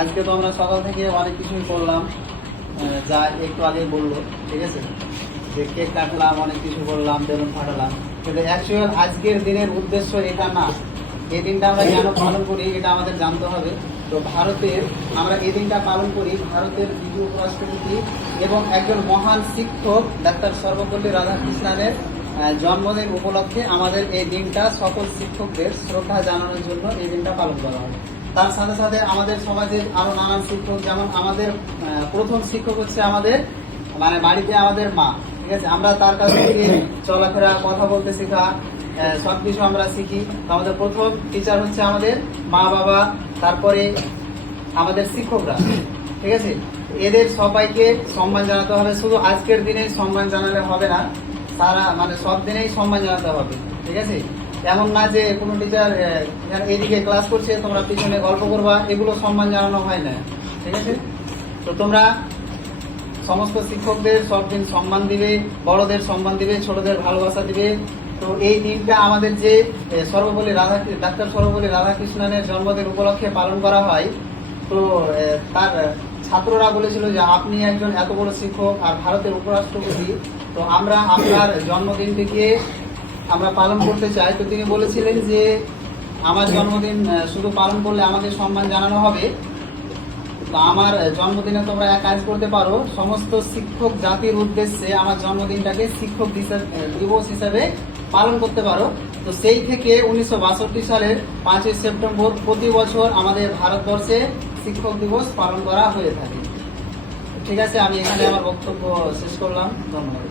আজকে তো আমরা সকাল থেকে অনেক কিছুই করলাম, যা একটু আগে বললো, ঠিক আছে, যে কেক কাটলাম, অনেক কিছু করলাম, বেলুন ফাটালাম, কিন্তু অ্যাকচুয়াল আজকের দিনের উদ্দেশ্য এটা না। এই দিনটা আমরা কেন পালন করি এটা আমাদের জানতে হবে। তো ভারতের আমরা এই দিনটা পালন করি ভারতের দ্বিতীয় উপরাষ্ট্রপতি এবং একজন মহান শিক্ষক ডাক্তার সর্বপল্লী রাধাকৃষ্ণনের জন্মদিন উপলক্ষে আমাদের এই দিনটা সকল শিক্ষকদের শ্রদ্ধা জানানোর জন্য এই দিনটা পালন করা হয়। তার সাথে সাথে আমাদের সমাজের আরো নানান শিক্ষক, যেমন আমাদের প্রথম শিক্ষক হচ্ছে আমাদের মানে বাড়িতে আমাদের মা, ঠিক আছে। আমরা তার কাছ থেকে চলাফেরা, কথা বলতে শেখা, সবকিছু আমরা শিখি। তো আমাদের প্রথম টিচার হচ্ছে আমাদের মা বাবা, তারপরে আমাদের শিক্ষকরা, ঠিক আছে। এদের সবাইকে সম্মান জানাতে হবে। শুধু আজকের দিনে সম্মান জানালে হবে না, সারা মানে সব দিনেই সম্মান জানাতে হবে, ঠিক আছে। এমন না যে কোনো টিচার এইদিকে ক্লাস করছে তোমরা পিছনে গল্প করবা, এগুলো সম্মান জানানো হয় না, ঠিক আছে। তো তোমরা সমস্ত শিক্ষকদের সব দিন সম্মান দিবে, বড়দের সম্মান দিবে, ছোটদের ভালোবাসা দিবে। তো এই দিনটা আমাদের যে ডাক্তার সর্বপল্লী রাধাকৃষ্ণনের জন্মদিন উপলক্ষে পালন করা হয়। তো তার ছাত্ররা বলেছিল যে আপনি একজন এত বড় শিক্ষক আর ভারতের উপরাষ্ট্রপতি, তো আমরা আপনার জন্মদিনটিকে আমরা পালন করতে চাই। তো তিনি বলেছিলেন যে আমার জন্মদিন শুধু পালন করলে আমাকে সম্মান জানানো হবে। তো আমার জন্মদিনে তোমরা এক কাজ করতে পারো, সমস্ত শিক্ষক জাতির উদ্দেশ্যে আমার জন্মদিনটাকে শিক্ষক দিবস হিসাবে পালন করতে পারো। তো সেই থেকে 1962 সালের 5ই সেপ্টেম্বর প্রতি বছর আমাদের ভারতবর্ষে শিক্ষক দিবস পালন করা হয়ে থাকে। ঠিক আছে, আমি এখানে আমার বক্তব্য শেষ করলাম। ধন্যবাদ।